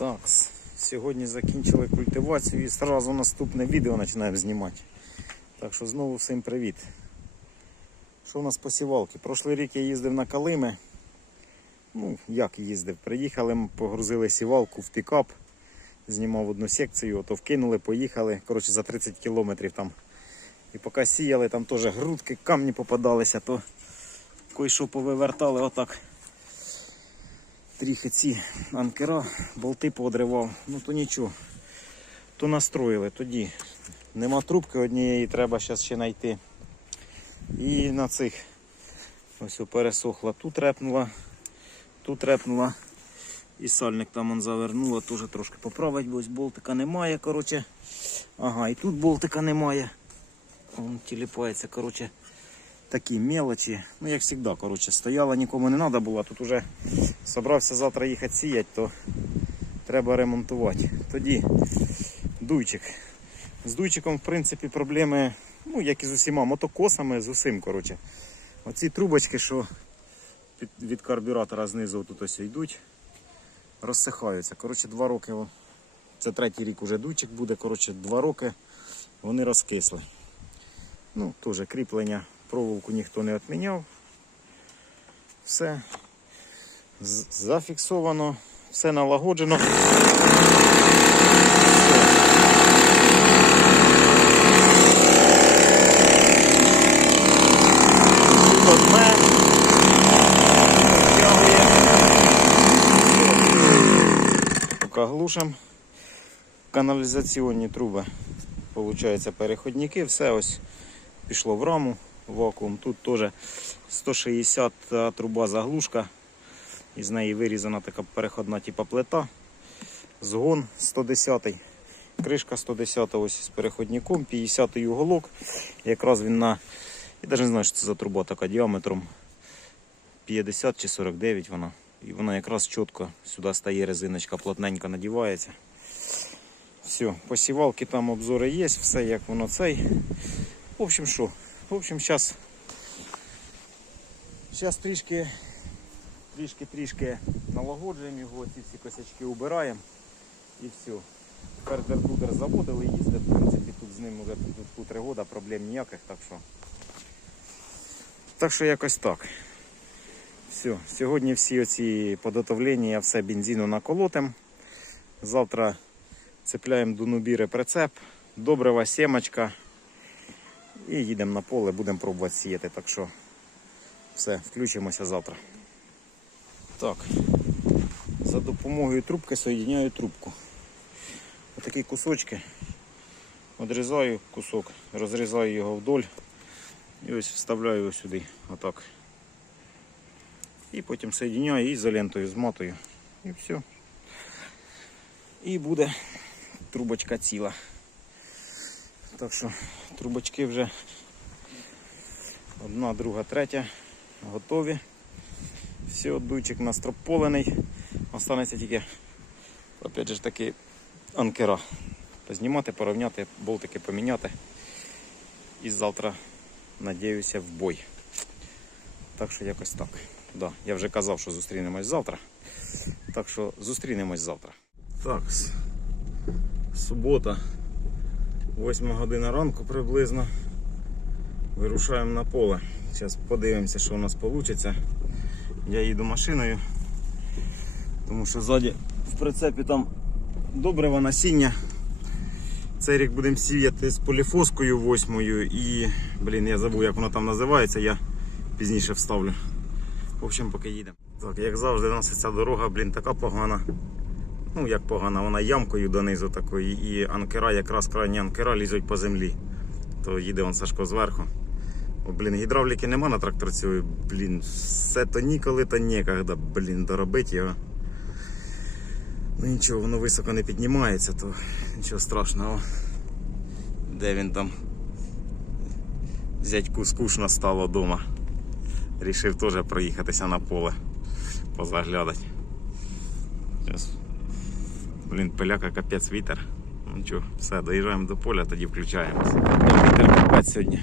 Так, сьогодні закінчили культивацію і одразу наступне відео починаємо знімати. Так що знову всім привіт. Що у нас по сівалки? Прошлий рік я їздив на Калими. Ну, як їздив? Приїхали, ми погрузили сівалку в пікап, знімав одну секцію, ото вкинули, поїхали. Коротше, за 30 кілометрів там. І поки сіяли, там теж грудки, камні попадалися, то кой-що повивертали отак. Тріхи ці анкера, болти поодривав. Ну то нічого. То настроїли тоді. Нема трубки однієї, треба зараз ще знайти. І на цих ось пересохла. Тут репнула, тут репнула. І сальник там он завернула, теж трошки поправить, бо ось болтика немає. Коротше. Ага, і тут болтика немає. Он тіліпається, коротше. Такі мелочі. Ну, як завжди, коротше, стояла, нікому не треба було. Тут уже собрався завтра їхати сіяти, то треба ремонтувати. Тоді дуйчик. З дуйчиком, в принципі, проблеми, ну, як і з усіма, мотокосами, з усім, коротше. Оці трубочки, що від карбюратора знизу тут ось йдуть, розсихаються. Коротше, два роки. Це третій рік уже дуйчик буде, коротше, два роки вони розкисли. Ну, теж кріплення, проволоку ніхто не відміняв. Все зафіксовано, все налагоджено. Глушим. Каналізаційні труби, виходить, переходники, все ось пішло в раму, вакуум. Тут теж 160 труба заглушка. Із неї вирізана така переходна типа плита. Згон 110 кришка 110 ось з переходником, 50-й уголок. Якраз він на. Я навіть не знаю, що це за труба така діаметром 50 чи 49 вона. І вона якраз чітко сюди стає резиночка, плотненько надівається. Все, посівалки там обзори є, все як воно цей. В общем, що? В общем, зараз. Зараз трішки, трішки, трішки налагоджуємо його, ці всі косячки убираємо і все. Кардер-дудер заводили, їздив, в принципі, тут з ним вже тут три роки, проблем ніяких, так що. Так що якось так. Все, сьогодні всі оці подготовлення, все бензину наколотим. Завтра цепляємо до нубіри прицеп, добрива сімочка. І їдемо на поле, будемо пробувати сіяти. Так що все, включимося завтра. Так, за допомогою трубки соєдиняю трубку. Отакі кусочки. Одрізаю кусок, розрізаю його вдоль і ось вставляю його сюди. Отак. І потім соєдиняю ізолентою змотую. І все. І буде трубочка ціла. Так що трубочки вже одна, друга, третя готові. Все, дуйчик настрополений. Останеться тільки, опять же таки, анкера. Познімати, порівняти, болтики поміняти. І завтра, надіюся, в бой. Так що якось так. Да, я вже казав, що зустрінемось завтра. Так що зустрінемось завтра. Так, субота, 8 година ранку приблизно. Вирушаємо на поле. Зараз подивимося, що у нас вийде. Я їду машиною, тому що ззаді в прицепі там добрива насіння. Цей рік будемо сіяти з поліфоскою восьмою і, блін, я забув, як воно там називається, я пізніше вставлю. В общем, поки їдемо. Так, як завжди, у нас ця дорога, блін, така погана. Ну, як погана, вона ямкою донизу такою, і анкера, якраз крайні анкера лізуть по землі. То їде он Сашко зверху. О, блін, гідравліки нема на тракторцю, блін, все то ніколи, то ніколи, блін, доробити його. Ну нічого, воно високо не піднімається, то нічого страшного. Де він там? Зятьку скучно стало вдома. Рішив теж проїхатися на поле, позаглядати. Зараз. Блін, пиляка капець вітер. Ну нічого, все, доїжджаємо до поля, тоді включаємось. Вітер капець сьогодні.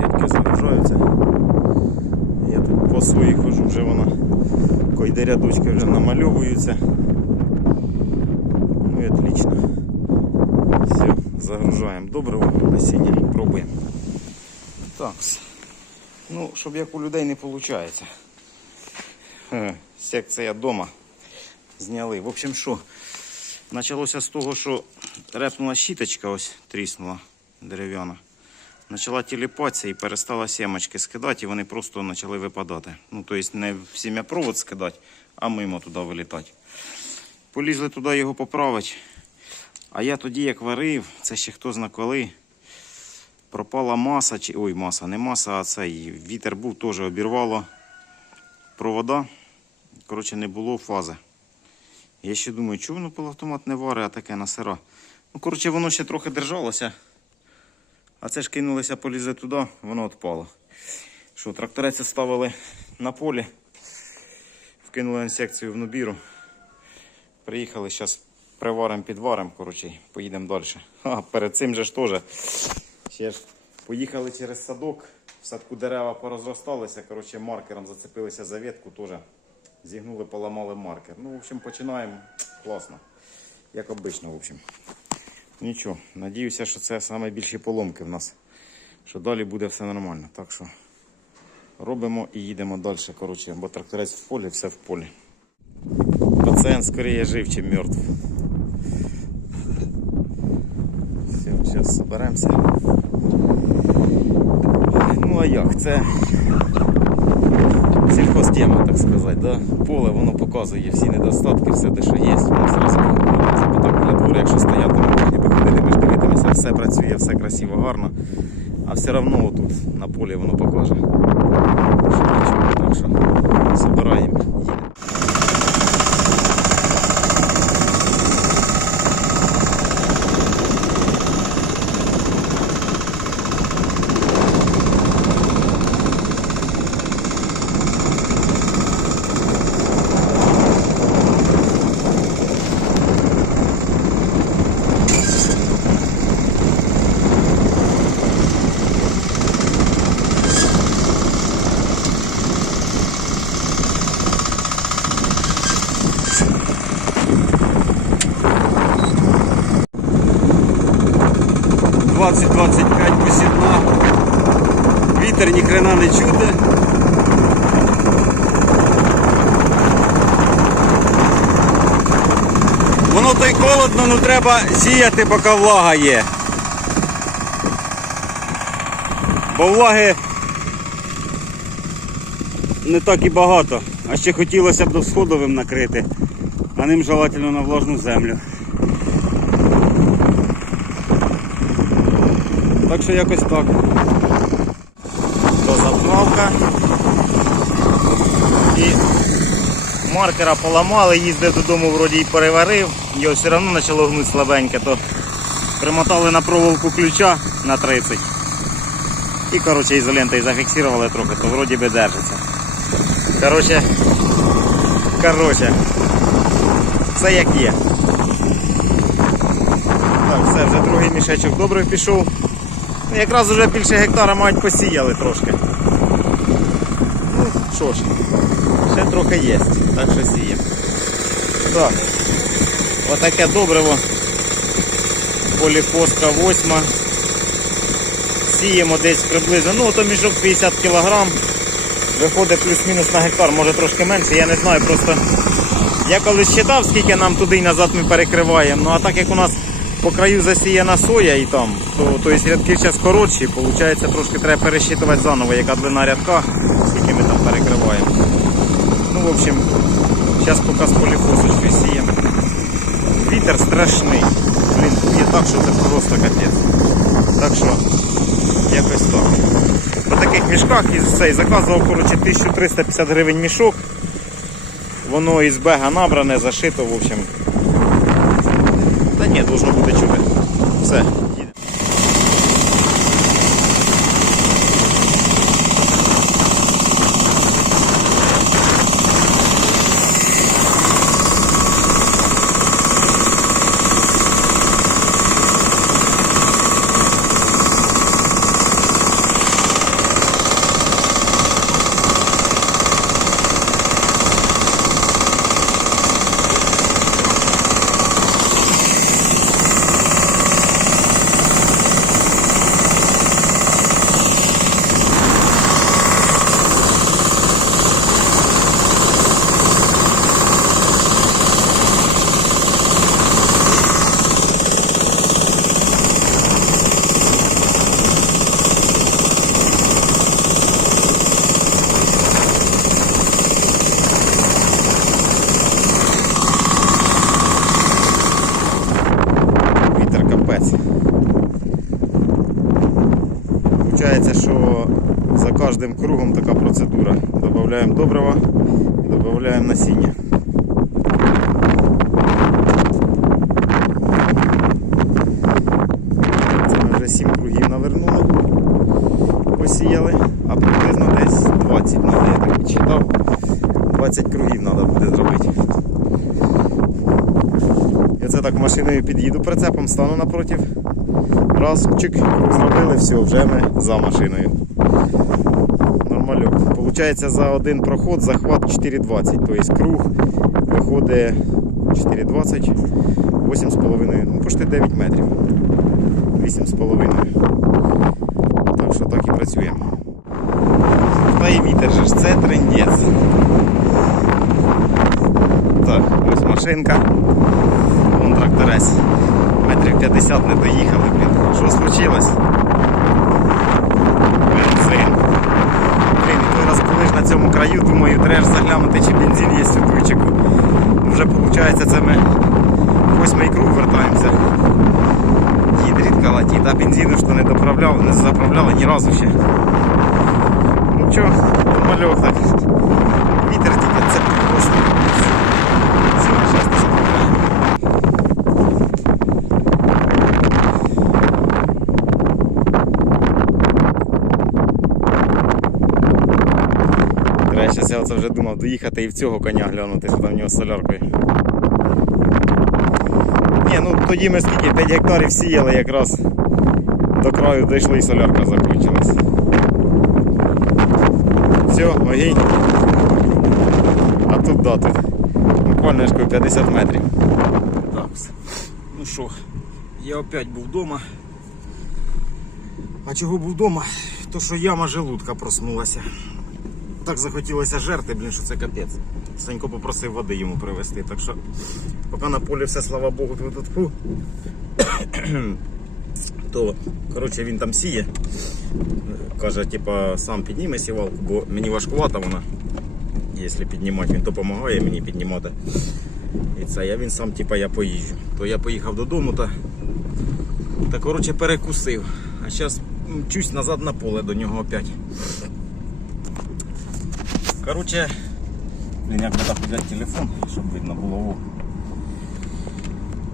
Дядьки загружаються. Я тут по своїй хожу, вже вона койде рядочки вже намальовуються. Ну і отлично. Все, загружаємо добриво, насіння, пробуємо. Так. Ну, щоб як у людей не виходить. Секція дома зняли. В общем, що? Почалося з того, що репнула щіточка, ось тріснула дерев'яна. Почала тіліпатися і перестала сімочки скидати, і вони просто почали випадати. Ну, тобто не в сім'япровод скидати, а мимо туди вилітати. Полізли туди його поправити. А я тоді, як варив, це ще хто зна коли, пропала маса, чи ой, маса, не маса, а цей вітер був, теж обірвало провода. Коротше, не було фази. Я ще думаю, чому воно полуавтомат не варить, а таке на сира. Ну, коротше, воно ще трохи держалося. А це ж кинулося полізе туди, воно відпало. Що, тракторець ставили на полі, вкинули інсекцію в нубіру. Приїхали, зараз приваримо, підваримо, коротше, поїдемо далі. А перед цим же ж теж. Ще ж поїхали через садок, в садку дерева порозросталися, коротше, маркером зацепилися за ветку, теж зігнули, поламали маркер. Ну, в общем, починаємо класно. Як обично, в общем. Нічого, надіюся, що це найбільші поломки в нас. Що далі буде все нормально. Так що робимо і їдемо далі. Коротше, бо тракторець в полі, все в полі. Пацієнт скоріше жив, чим мертв. Все, зараз зберемося. Ну а як? Це сільхозтема, так сказати. Да? Поле воно показує всі недостатки, все те, що є. Воно зразу показує. Бо так для двору, якщо стоятиме, ми ж дивитися, все працює, все красиво, гарно. А все одно тут на полі воно покаже. Що нічого. Так що збираємо, їдемо. Двадцять 25 посідна. Вітер ні хрена не чути. Воно то й холодно, ну треба сіяти, поки влага є. Бо влаги не так і багато. А ще хотілося б до сходовим накрити, а ним желательно на влажну землю. Так що якось так. Дозаправка. І маркера поламали, їздив додому, вроді і переварив. Його все одно почало гнути слабеньке, то примотали на проволоку ключа на 30. І коротше ізолентою зафіксували трохи, то вроді би держиться. Коротше, коротше, все як є. Так, все, вже другий мішечок добре пішов. Якраз вже більше гектара мають посіяли трошки. Ну, що ж, ще трохи є, так що сіємо. Так, отаке добриво. Поліфоска 8. Сіємо десь приблизно, ну то мішок 50 кг. Виходить плюс-мінус на гектар, може трошки менше, я не знаю, просто я колись читав, скільки нам туди і назад ми перекриваємо. Ну а так як у нас по краю засіяна соя і там, то, то є рядки зараз коротші, виходить трошки треба пересчитувати заново, яка длина рядка, скільки ми там перекриваємо. Ну, в общем, зараз поки з поліфосочкою сіємо. Вітер страшний. Блін, є так, що це просто капець. Так що, якось так. По таких мішках із цей заказував коротше, 1350 гривень мішок. Воно із бега набране, зашито, в общем. Та ні, должно бути чути. Все, Додаємо добрива і додаємо насіння. Це ми вже 7 кругів навернули, посіяли, а приблизно десь 20 треба, я так підсчитав. 20 кругів треба буде зробити. Я це так машиною під'їду прицепом, стану напротив. Раз, чик, зробили, все, вже ми за машиною. Получається за один проход захват 4,20. Тобто круг виходить 4,20, 8,5, ну почти 9 метрів. 8,5. Так що так і працюємо. Та і вітер же ж, це трендець. Так, ось машинка. Вон тракторець. Метрів 50 не доїхали, блін. Що случилось? Бензин. Блін, і той раз коли ж на цьому краю, думаю, треба заглянути, чи бензин є у дуйчику. Вже виходить, це ми восьмий круг вертаємося. Дід рідко летить, а бензину що не доправляли, не заправляли ні разу ще. Ну чого, нормальок так. Вітер тільки це просто. Все, зараз не заправляємо. Треба зараз я оце вже думав доїхати і в цього коня глянути, що там в нього з соляркою. Ні, ну тоді ми скільки 5 гектарів сіяли якраз до краю дійшли і солярка закінчилась. Все, огінь. А тут да, тут буквально ж 50 метрів. Так, ну що, я опять був вдома. А чого був вдома? То що яма желудка проснулася. Так захотілося жерти, блін, що це капець. Санько попросив води йому привезти. Так що, поки на полі все, слава Богу, тут фу. То, коротше, він там сіє. Каже, типа, сам підніме сівалку, бо мені важкувата вона. Якщо піднімати, він допомагає мені піднімати. І це я він сам, типа, я поїжджу. То я поїхав додому та, та коротше, перекусив. А зараз мчусь назад на поле до нього опять. Короче, блін, як би так телефон, щоб видно було.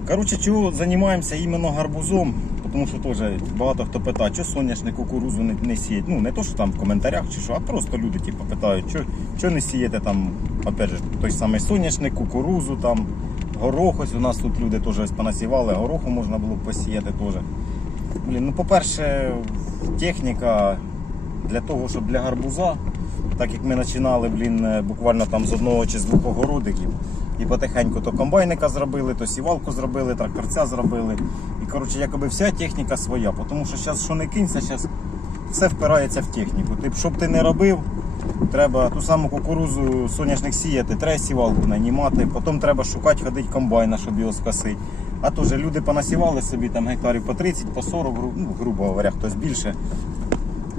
Короче, чого займаємося іменно гарбузом, тому що теж багато хто питає, що соняшник кукурузу не, не сіять. Ну, не то, що там в коментарях чи що, а просто люди типу, питають, що, що не сієте там, опять же, той самий соняшник, кукурузу, там, горох. Ось у нас тут люди теж понасівали, гороху можна було посіяти теж. Блін, ну по-перше, техніка для того, щоб для гарбуза, так як ми починали, блін, е, буквально там з одного чи з двох огородиків, і потихеньку то комбайника зробили, то сівалку зробили, тракторця зробили. І коротше, якоби вся техніка своя. Тому що зараз що не кинься, зараз все впирається в техніку. Ти, б, щоб ти не робив, треба ту саму кукурузу соняшник сіяти, треба сівалку нанімати, потім треба шукати, ходити комбайна, щоб його скосити. А то вже люди понасівали собі там гектарів по 30, по 40, ну, грубо говоря, хтось більше.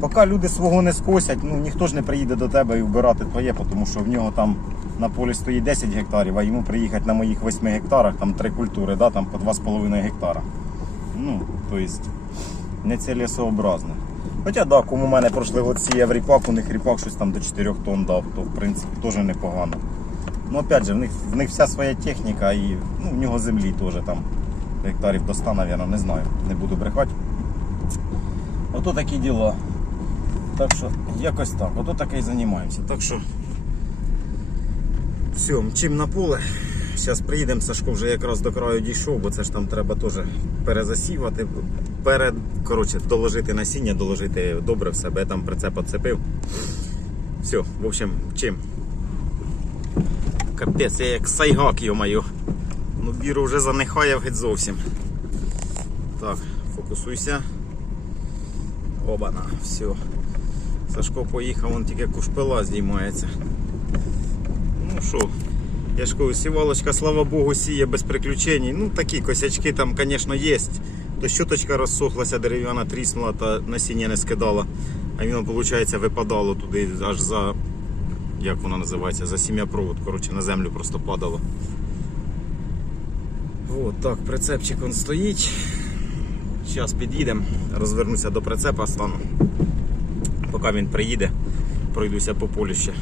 Поки люди свого не скосять, ну ніхто ж не приїде до тебе і вбирати твоє, тому що в нього там на полі стоїть 10 гектарів, а йому приїхати на моїх 8 гектарах, там три культури, да, там по 2,5 гектара. Ну, тобто, не цілесообразно. Хоча да, кому в мене пройшли год сіяв ріпак, у них ріпак щось там до 4 тонн дав, то в принципі теж непогано. Ну опять же, в них, в них вся своя техніка і ну, в нього землі теж там гектарів до 100, мабуть, не знаю, не буду брехати. Ото такі діла. Так що якось так, ото таке і займаємося. Так що все, мчим на поле. Зараз приїдемо, Сашко вже якраз до краю дійшов, бо це ж там треба теж перезасівати, перед, коротше, доложити насіння, доложити добре в себе, там прицеп отцепив. Все, в общем, чим. Капець, я як сайгак, йо-моє. Ну, біру вже занихає геть зовсім. Так, фокусуйся. Обана, все. Сашко поїхав, он тільки кушпила знімається. Ну що, я ж кажу, сівалочка, слава Богу, сіє без приключень. Ну такі косячки там, звісно, є. То щоточка розсохлася, дерев'яна тріснула та насіння не скидала. А воно, виходить, випадало туди аж за, як вона називається, за сім'я-провод, коротше, на землю просто падало. От так, прицепчик он стоїть. Зараз під'їдемо, розвернуся до прицепа, стану. Поки він приїде, пройдуся по полю ще.